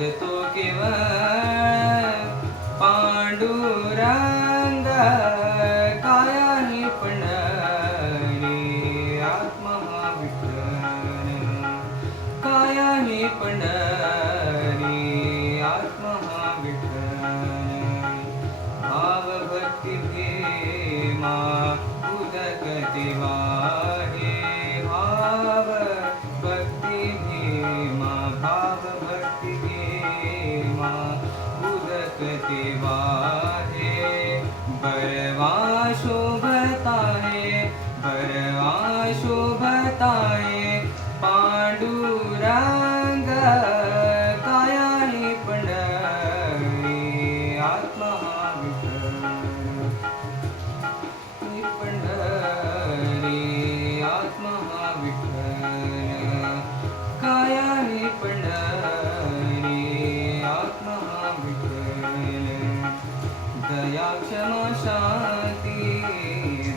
नांदतो केवळ पांडुरंग काया ही आत्मा विठ्ठल काया ही शोभरताय बा शोभरताय पाडुरङ्ग क्षमा शांती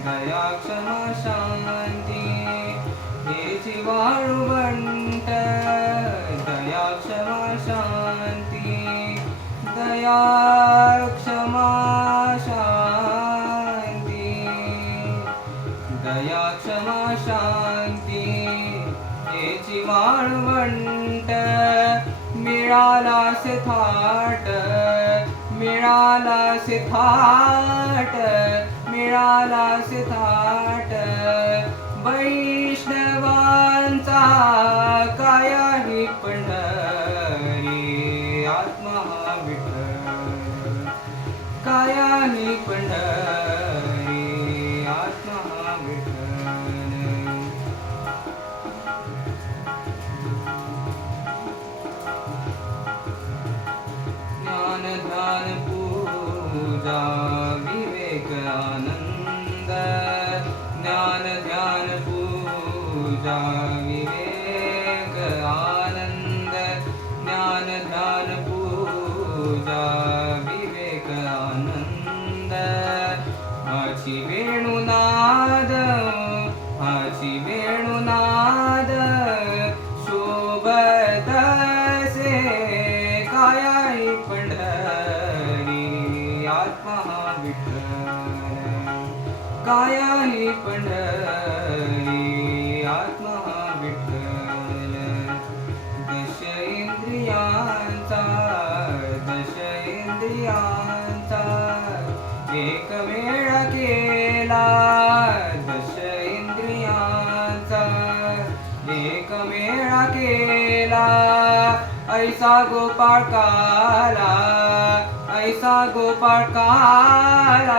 दया क्षमा शांती. हे वाळवंट दया क्षमा शांती. दया क्षमा शांती. दया क्षमा शांती. हे वाळवंट मिळाला से थाट. मिळाला सिथाट मिळाला सिथाट वैष्णवांचा काया ही ध्यान पूजा विठ्ठल. काया ही पंढरी आत्मा हा विठ्ठल. दश इंद्रियांचा दश इंद्रियांचा एक वेळा केला. दश इंद्रियांचा एक वेळा केला. ऐसा गोपाळ काला ऐसा गोपाळ काला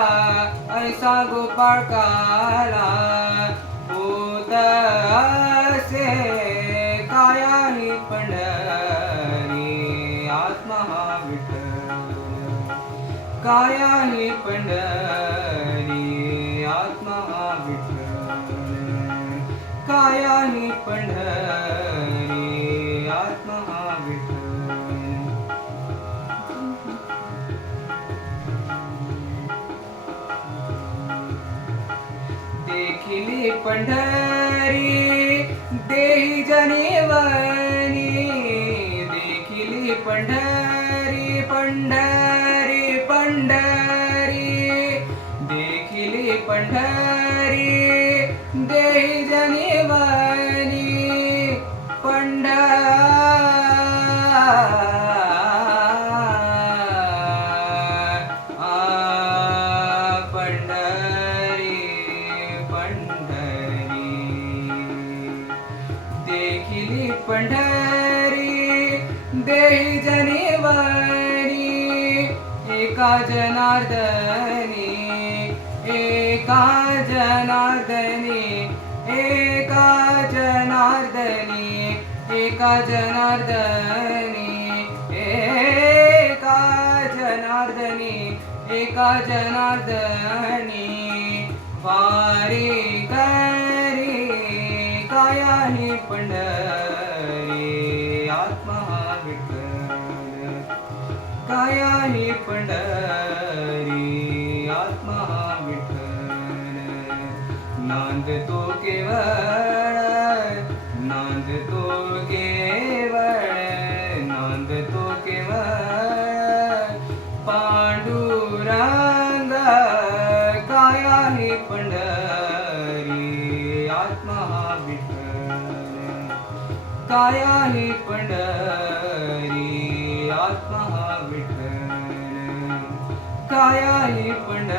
ऐसा गोपाळ काला होत असे काया ही पंढरी आत्मा विठ्ठल। काया ही पंढरी आत्मा विठ्ठल। काया पंढरी आत्मा विठ्ठल। पंढरी देही जनेवनी देखिली पंढरी पंढरी पंढरी देखिली पंढरी. पंढरी देही वारी एका जनार्दनी एका जनार्दनी एका जनार्दनी एका जनार्दनी एका जनार्दनी एका जनार्दनी। वारी करी काया ही पंढरी। काय आहे पंढरी आत्मा विठ्ठल. नांद तो केवळ नांद तो केवळ नांद तो केवळ. पांडुरंग काय आहे पंढरी आत्मा विठ्ठल. काय आहे पंढरी आत्मा पण